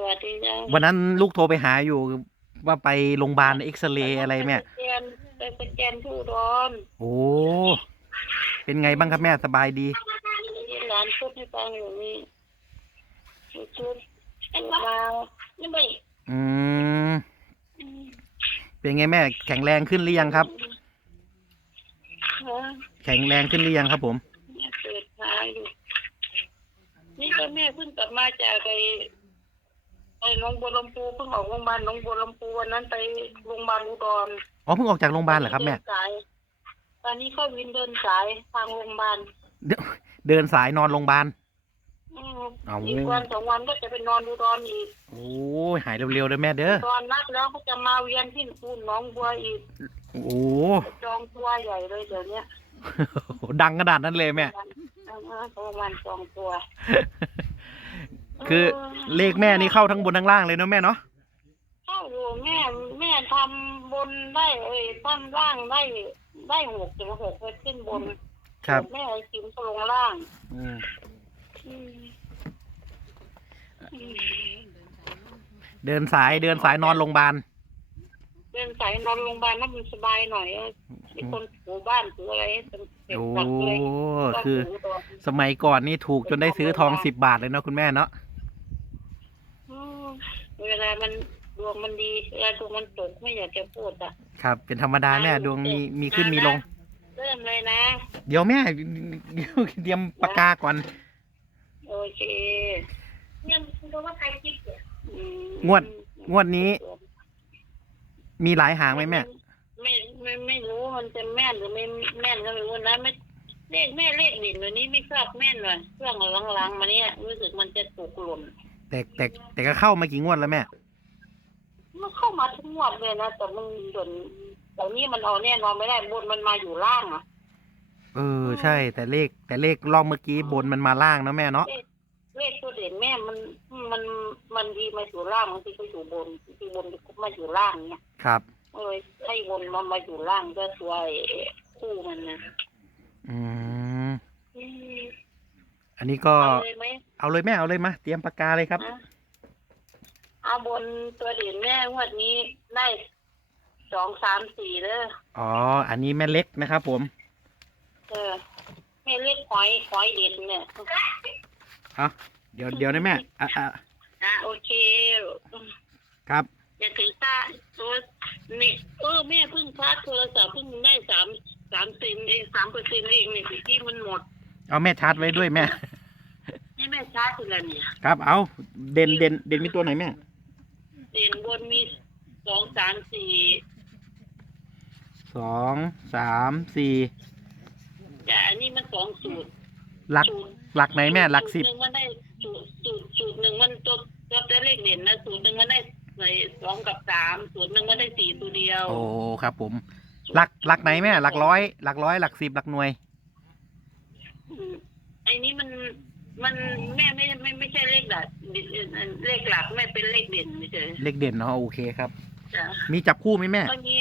สวัสดีจ้าวันนั้นลูกโทรไปหาอยู่ว่าไปโรงพยาบาลเอ็กซเรย์อะไรแม่ไปสแกนไปสแกนผู้ดอนโอ้เป็นไงบ้างครับแม่สบายดีที่ร้านชุดให้ฟังอยู่นี่ชุดอันมานี่ไปอืมเป็นไงแม่ แข็งแรงขึ้นหรือยังครับฮะแข็งแรงขึ้นหรือยังครับผมแม่เปิดพาอยู่นี่ก็แม่เพิ่งกลับมาจากไอ้ ไอ้หน้องบัวลำพูเพิ่งออกโรงพยาบาลหน้องบัวลำพูวันนั้นไปโรงพยาบาลอุดรอ๋อเพิ่งออกจากโรงพยาบาลเหรอครับแม่ดินสายตอนนี้เข้าวินเดินสายทางโรงพยาบาลเดินสายนอนโรงพยาบาล อืมเอา อีกวันสองวันก็จะไปนอนอุดรอีกโอ้ยหายเร็วๆเลยแม่เด้อตอนนัดแล้วก็จะมาเวียนที่คูนหน้องบัวอีกโอ้โห จองตัวใหญ่เลยเดี๋ยวเนี้ยดังขนาดนั้นเลยแม่ประมาณสองตัว คือเลขแม่นี่เข้าทั้งบนทั้งล่างเลยเนาะแม่เนาะเข้าอยู่แม่แม่ทำบนได้เอ้ยทำล่างได้ได้หกถึงหกไปขึ้นบนครับแม่ไอ้จิ๋มก็ลงล่างอืมอืมอืมเดินสายเดินสายนอนโรงพยาบาลเดินสายนอนโรงพยาบาลนั่นมันสบายหน่อยเออมีคนถูบ้านถูอะไรให้เป็นเสร็จโอ้หมดเลยคือสมัยก่อนนี่ถูกจนได้ซื้อทองสิบบาทเลยเนาะคุณแม่เนาะอืม เวลามันดวงมันดีเวลาดวงมันตกไม่อยากจะพูดอะ ครับ เป็นธรรมดาแม่ดวงมีมีขึ้นมีลง เริ่มเลยนะ เดี๋ยวแม่เดี๋ยวเตรียมปากกาก่อน โอเคเนี่ยคุณรู้ว่าใครคิดเนี่ยอืมงวด งวดนี้ มีหลายหางไหมแม่ ไม่ไม่ไม่รู้มันจะแม่นหรือไม่แม่นก็ไม่รู้นะไม่เลขแม่เลขหลินวันนี้ไม่ทราบแม่นเลยช่วงหลังๆมาเนี่ยรู้สึกมันจะตกหล่น แต่แต่แต่ก็เข้ามากี่งวดแล้วแม่ มันเข้ามาทุกงวดเลยนะแต่มันส่วนแต่นี้มันเอาแน่นอนไม่ได้บนมันมาอยู่ล่างอะเออใช่ แต่เลข แต่เลขรอบเมื่อกี้บนมันมาล่างเนาะแม่เนาะเลขตัวเด่นแม่มันมันมันดีมาอยู่ล่างบางทีก็อยู่บนบางทีบนก็มาอยู่ล่างเนี่ยครับเลยให้บนมันมาอยู่ล่างก็ตัวไอ้คู่มันนะอืม อืมอันนี้ก็เอาเลยไหมเอาเลยแม่เอาเลยมาเตรียมปากกาเลยครับอะเอาบนตัวเด่นแม่งวดนี้ได้สองสามสี่เด้ออ๋อ อันนี้แม่เล็กนะครับผม เออแม่เรียกหอยหอยเด่นเนี่ยเอาเดี๋ยวเดี๋ยวนะแม่อะอะอะโอเคครับ อย่าถือตาตัวนี่เออแม่เพิ่งชาร์จโทรศัพท์เพิ่งได้สามสามเซนเองสามเปอร์เซ็นต์เองเนี่ยที่มันหมด เอาแม่ชาร์จไว้ด้วยแม่ นี่แม่ชาร์จอยู่แล้วเนี่ยครับ เอาเด่นเด่นเด่นมีตัวไหนแม่เด่นบนมีสองสามสี่สองสามสี่แต่อันนี้มันสองสูตรหลักสูตรหลักไหนแม่หลักสิบ สูตรหนึ่งมันได้สูตรสูตรสูตรหนึ่งมันตัวตัวแต่เลขเด่นนะสูตรหนึ่งมันได้ใส่สองกับสามสูตรหนึ่งมันได้สี่ตัวเดียว โอ้ครับผม หลักหลักไหนแม่ หลักร้อย หลักร้อยหลักสิบหลักหน่วยอืม ไอ้นี้มันมันแม่ไม่ไม่ไม่ใช่เลขดัดเลขหลักแม่เป็นเลขเด่นเฉยเลขเด่นเนาะโอเคครับๆจ้ะมีจับคู่ไหมแม่ ก็นี้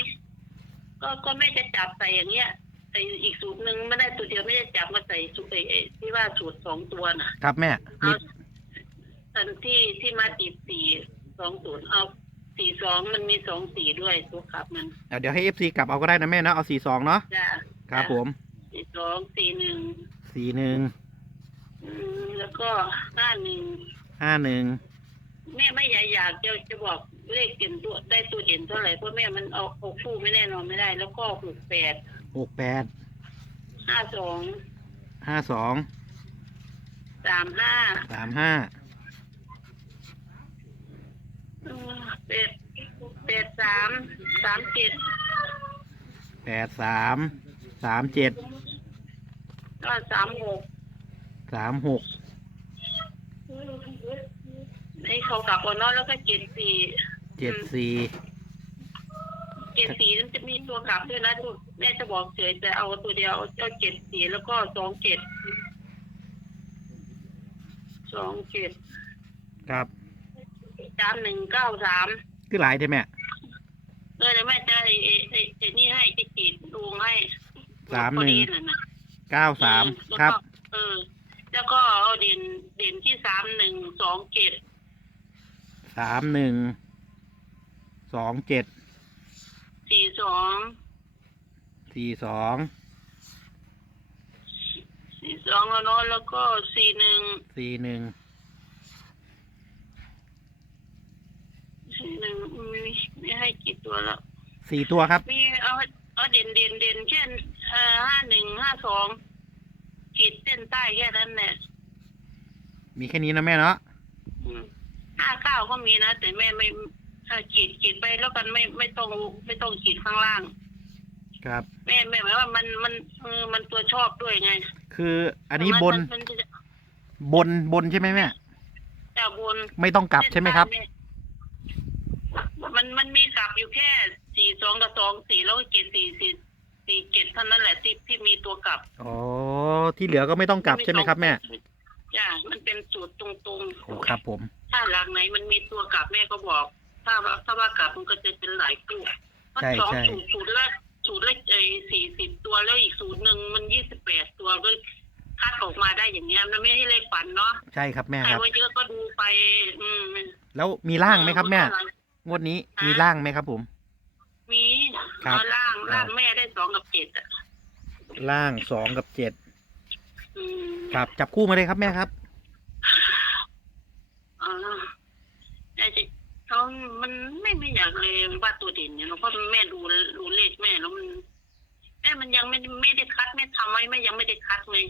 ก็ก็แม่จะจับใส่อย่างเงี้ยไออีกสูตรหนึ่งไม่ได้ตัวเดียวไม่ได้จับมาใส่สูตรไอ้ไอ้ที่ว่าสูตรสองตัวน่ะ ครับแม่ มีเอาอันที่ที่มาติดสี่สองศูนย์เอาสี่สองมันมีสองสี่ด้วยตัวขับมันเดี๋ยวให้เอฟซีกลับเอาก็ได้นะแม่เนาะเอาสี่สองเนาะจ้ะครับผม สี่สองสี่หนึ่ง สี่หนึ่งอืมแล้วก็ห้าหนึ่งห้าหนึ่งแม่ไม่อยากอยากจะจะบอกเลขเด่นตัวได้ตัวเด่นเท่าไหร่เพราะแม่มันเอาเอาคู่ไม่แน่นอนไม่ได้ แล้วก็หกแปดหกแปดห้าสองห้าสองสามห้าสามห้าเออแปดแปดสามสามเจ็ดแปดสามสามเจ็ด ก็สามหกสามหกให้เขากลับก่อนเนาะแล้วก็เจ็ดสี่เจ็ดสี่เจ็ดสี่นั้นจะมีตัวกลับด้วยนะทุกแม่จะบอกเฉยแต่เอาตัวเดียวเอาเอาเจ็ดสี่แล้วก็สองเจ็ดสองเจ็ดครับสามหนึ่งเก้าสามคือหลายใช่ไหมเออเดี๋ยวแม่จะไอ้ไอ้ไอ้ไอ้นี่ให้จะจีดดวงให้สามหนึ่ง พอดีะนะ เก้าสามแล้วครัก็บเออ แล้วก็เอาเด่นเด่นที่สามหนึ่งสองเจ็ดสสามหนึ่ง สองเจ็ด สี่สองสี่สอง สี่สองแล้วเนาะแล้วก็สี่หนึ่งสี่หนึ่ง สี่หนึ่งมีไม่ให้กี่ตัวแล้ว สี่ตัวครับ มีเอาเอาเด่นเด่นเด่นเช่น เอ่อห้าหนึ่งห้าสองขีดเส้นใต้แค่นั้นแหละมีแค่นี้นะแม่เนาะห้าเก้าก็มีนะ แต่แม่ไม่เอ่อขีดขีดไปแล้วกันไม่ไม่ต้องไม่ต้องขีดข้างล่าง ครับ แม่แม่หมายว่ามันมันเออมันตัวชอบด้วยไง คืออันนี้บนมัมันจะบนบนใช่ไหมแม่จะบนไม่ต้องกลับใช่ไหมครับ มันมันมีกลับอยู่แค่สี่สองกับสองสี่แล้วก็เจ็ดสี่สี่ สี่เจ็ดเท่านั้นแหละที่ที่มีตัวกลับอ๋อที่เหลือก็ไม่ต้องกลับใช่ไหมครับแม่จ้ามันเป็นสูตรตรงๆโอ้ครับ ผม ถ้าหลังไหนมันมีตัวกลับแม่ก็บอก ถ้าว่าถ้าว่ากลับมันก็จะเป็นหลายตัวเพราะใช่สองใช่ สูตรสูตรละสูตรละไอ้สี่สิบตัวแล้วอีกสูตรหนึ่งมันยี่สิบแปดตัวก็คัดออกมาได้อย่างเงี้ยมันไม่ใช่เลขฝันเนาะใช่ครับแม่ใครครับ ว่าเยอะก็ดูไป อืมแล้วมีร่างไหมครับแม่ งวดนี้มีร่างไหมครับผม มีครับ เอาล่างค รับล่างแม่ได้สองกับเจ็ดอะร่างสองกับเจ็ดอืมครับ จับคู่มาเลยครับแม่ครับอ่าแต่จะเขามันไม่ไม่อยากเลยว่าตัวเด่นเนี่ยเพราะแม่ดูดูเลขแม่แล้วมันแม่มันยังไม่ไม่ได้คัดแม่ทำไว้แม่ยังไม่ได้คัดเลย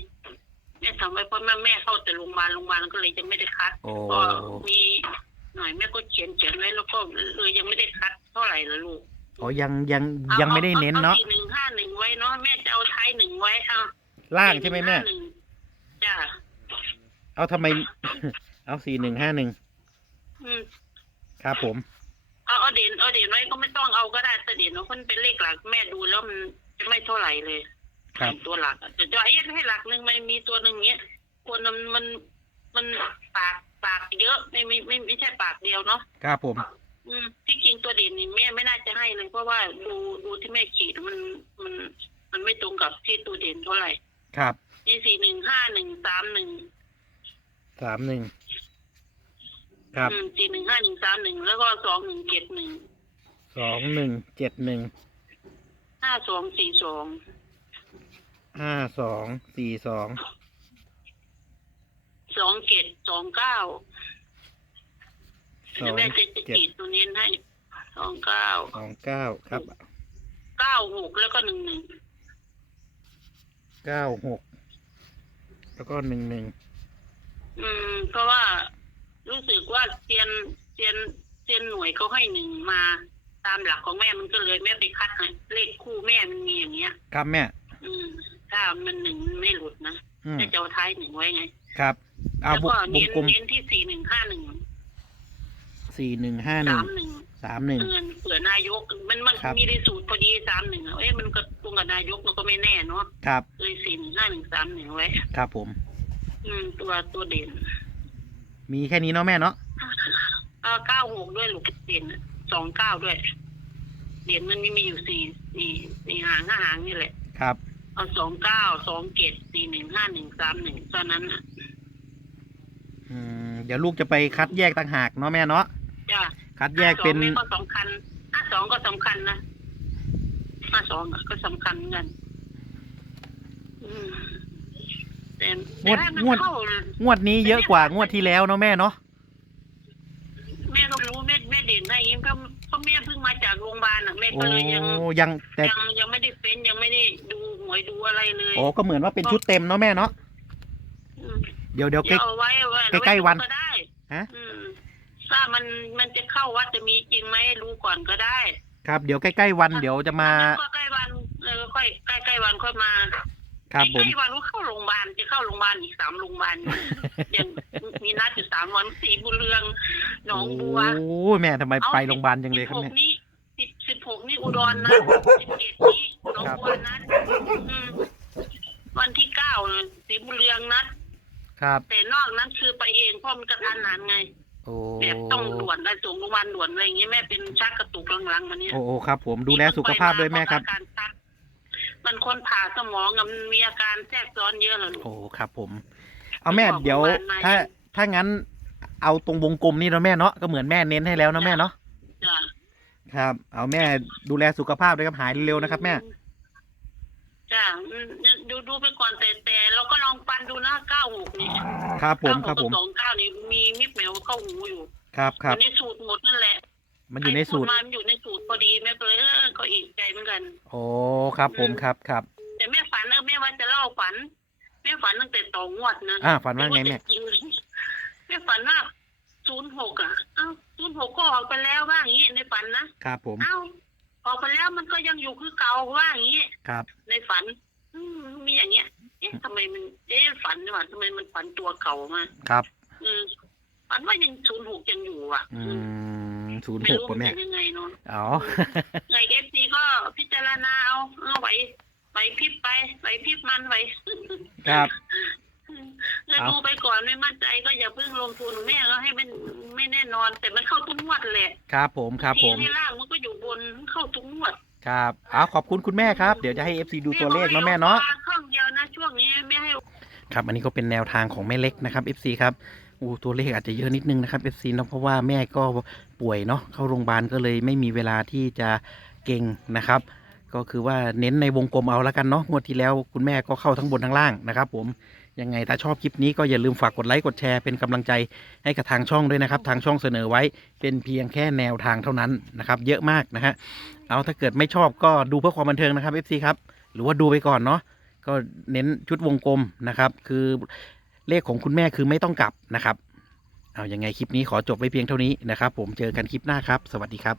แม่ทำไว้เพราะแม่แม่เข้าแต่โรงพยาบาลโรงพยาบาลก็เลยยังไม่ได้คัด โอ้ก็มีหน่อยแม่ก็เขียนเขียนไว้แล้วก็เลยยังไม่ได้คัดเท่าไหร่ละลูก อ๋อยังยังยังไม่ได้เน้นเนาะหนึ่งห้าหนึ่งไว้เนาะแม่จะเอาท้ายหนึ่งไว้เอาล่างใช่ไหมแม่4151จ้าเอาทำไม เอาสี่หนึ่งห้าหนึ่งอืมครับผมเอาเอาเด่นเอาเด่นไว้ก็ไม่ต้องเอาก็ได้แต่เด่นเพราะมันเป็นเลขหลักแม่ดูแล้วมันจะไม่เท่าไหร่เลยครับตัวหลักอะแต่จะไอ้ให้หลักหนึ่งมันมีตัวหนึ่งเงี้ยคนมันมันมันปากปากเยอะไม่ไม่ไม่ไม่ใช่ปากเดียวเนาะครับผม อืมที่จริงตัวเด่นนี่แม่ไม่น่าจะให้เลยเพราะว่าดูดูที่แม่ขีดมันมัน มันไม่ตรงกับที่ตัวเด่นเท่าไหร่ครับมีสี่หนึ่งห้าหนึ่งสามหนึ่งสามหนึ่งครับสี่หนึ่งห้าหนึ่งสามหนึ่งแล้วก็สองหนึ่งเจ็ดหนึ่งสองหนึ่งเจ็ดหนึ่งห้าสองสี่สองห้าสองสี่สองสองเจ็ดสองเก้า สองแม่จะจะเจ็ดขีดตัวนี้ให้สองเก้าสองเก้าครับเก้าหกแล้วก็หนึ่งหนึ่งเก้าหกแล้วก็หนึ่งหนึ่งอืม เพราะว่ารู้สึกว่าเซียนเซียนเซียนหน่วยเขาให้หนึ่งมา ตามหลักของแม่มันก็เลยแม่ไปคัดให้เลขคู่แม่มันมีอย่างเงี้ย ครับแม่ อืมถ้ามันหนึ่งไม่หลุดนะอืมแม่จะเอาท้ายหนึ่งไว้ไง ครับ เอาแล้ววงก็วงเน้นกลมเน้นที่สี่หนึ่งห้าหนึ่ง สี่หนึ่งห้าหนึ่สางมหนึ่งสามหนึ่ง เงินเผื่อนายกมันมันครับ มีในสูตรพอดีสามหนึ่งเอ้ยมันก็ตรงกับนายกมันก็ไม่แน่เนาะครับเลยสี่หนึ่งห้าหนึ่งสามหนึ่งไว้ ครับผม อืม ตัวตัวเด่นมีแค่นี้เนาะแม่เนาะเออเก้าหกด้วยลูกเด่นสองเก้าด้วย เด่นมันมีมีอยู่สี่สี่สี่หางห้าหางนี่แหละ ครับ เอาสองเก้าสองเจ็ดสี่หนึ่งห้าหนึ่งสามหนึ่งตอนนั้นน่ะอืมเดี๋ยวลูกจะไปคัดแยกต่างหากเนาะแม่เนาะ จ้าคัดแยกเป็น ห้าสองก็สำคัญห้าสองก็สำคัญนะห้าสองก็สำคัญเหมือนกันอืมแต่งวดแต่มันงวด เข้างวดนี้เยอะกว่างวดที่แล้วเนาะแม่เนาะแม่ก็รู้แม่แม่เด่นให้ยังก็เพราะแม่เพิ่งมาจากโรงพยาบาลอะแม่โอ้ก็เลยยัง ยังแต่ยังยังไม่ได้เฟ้นยังไม่ได้ดูหวยดูอะไรเลยโอ้ก็เหมือนว่าเป็นชุดเต็มเนาะแม่เนาะอืมเดี๋ยวเดี๋ยวใกเดี๋ล้ยวเอาไว้ไว้ใกล้ๆวัน ก็ได้ฮะ อืมถ้า มันมันจะเข้าวัดจะมีจริงไหมรู้ก่อนก็ได้ครับเดี๋ยวใกล้ๆวันเดี๋ยวจะมาก็ใกล้วันเออค่อยใกล้ใกล้วันค่อยมาครับผมใกล้วันก็เข้าโรงพยาบาลจะเข้าโรงพยาบาลอีกสามโรงพยาบาลยังมีนัดอยู่สามวันสีบุญเรืองหนองบัวโอ้แม่ทำไมไปโรงพยาบาลจังเลยครับสิเนี่ยหกนี่สิบสิบหกนี่อุดรนะสิบเจ็ดนี่หนองบัวนัดอืมวันที่เก้าสีบุญเรืองนัดครับแต่นอกนั้นคือไปเองเพราะมันกระทันหันไง โอ้แบบต้องด่วนได้ส่งโรงพยาบาลด่วนอะไรอย่างเงี้ยแม่เป็นชักกระตุกหลังๆมาเนี่ยโอ้โอ้ครับ ผมดูแลสุขภาพด้วยแม่ครับอาการชักมันคนผ่าสมองอะมันมีอาการแทรกซ้อนเยอะเหรอลูกโอ้ครับ ผม เอาแม่บอกเดี๋ยวโรงพยาบาลมาถ้าถ้างั้น เอาตรงวงกลมนี่เนาะแม่เนาะก็เหมือนแม่เน้นให้แล้วเนาะแม่เนาะจ้ะครับ เอาแม่ดูแลสุขภาพด้วยครับหายเร็วๆนะครับ แม่ จ้ะอืมดูดูไปก่อนแต่แต่เราก็ลองปันดูนะเก้าหกนี่ครับผมครับผมสองเก้านี่มีมิดเหมวเข้าหูอยู่ครับครับอยู่ในสูตรหมดนั่นแหละมันอยู่ในสูตรใคพูดมามันอยู่ในสูตรพอดีแม่ก็เลยเออก็อีกใจเหมือนกัน โอ้ครับผมครับครับ แต่แม่ฝันเออแม่ว่าจะเล่าฝัน แม่ฝันตั้งแต่ต่องวดนะอ่าฝันว่าไงแม่ จริงแม่ฝันว่าศูนย์หกอะเอ้าศูนย์หกก็ออกไปแล้วว่าอย่างนี้ในฝันนะครับผม เอ้า ออกไปแล้วมันก็ยังอยู่คือเก่าว่าอย่างนี้ครับ ในฝันอืมมีอย่างเงี้ย เอ๊ะทำไมมัน เอ๊ะฝันว่าทำไมมันฝันตัวเก่ามาครับ อืมฝันว่ายังศูนย์หกยังอยู่อะ อืมศูนย์ไม่หกรู้ป่ะมันแม่เป็นยังไงเนาะอ๋อไงเอฟซีก็พิจารณาเอาเอาไหวไหวพริบไปไหวพริบมันไหวครับ เงินเอาดูไปก่อนไม่มั่นใจก็อย่าเพิ่งลงทุนแม่ก็ให้มันไม่แน่นอน แต่มันเข้าทุกงวดแหละครับผมครับผมทีให้ล่างมันก็อยู่บนเข้าทุกงวดครับเอาขอบคุณคุณแม่ครับ เดี๋ยวจะให้ FC ดูตัวเลขเนาะแม่เนาะช่องเดียวนะช่วงนี้ไม่ให้ครับอันนี้ก็เป็นแนวทางของแม่เล็กนะครับ FC ครับอู้ตัวเลขอาจจะเยอะนิดนึงนะครับ FC เนาะเพราะว่าแม่ก็ป่วยเนาะเข้าโรงพยาบาลก็เลยไม่มีเวลาที่จะเก่งนะครับ ก็คือว่าเน้นในวงกลมเอาละกันเนาะงวดที่แล้วคุณแม่ก็เข้าทั้งบนทั้งล่างนะครับ ผม ยังไงถ้าชอบคลิปนี้ก็อย่าลืมฝากกดไลค์กดแชร์เป็นกำลังใจให้กับทางช่องด้วยนะครับ ทางช่องเสนอไว้เป็นเพียงแค่แนวทางเท่านั้นนะครับ เยอะมากนะฮะเอาถ้าเกิดไม่ชอบก็ดูเพื่อความบันเทิงนะครับ FC ครับหรือว่าดูไปก่อนเนาะก็เน้นชุดวงกลมนะครับ คือเลขของคุณแม่คือไม่ต้องกลับนะครับ เอายังไงคลิปนี้ขอจบไว้เพียงเท่านี้นะครับ ผมเจอกันคลิปหน้าครับ สวัสดีครับ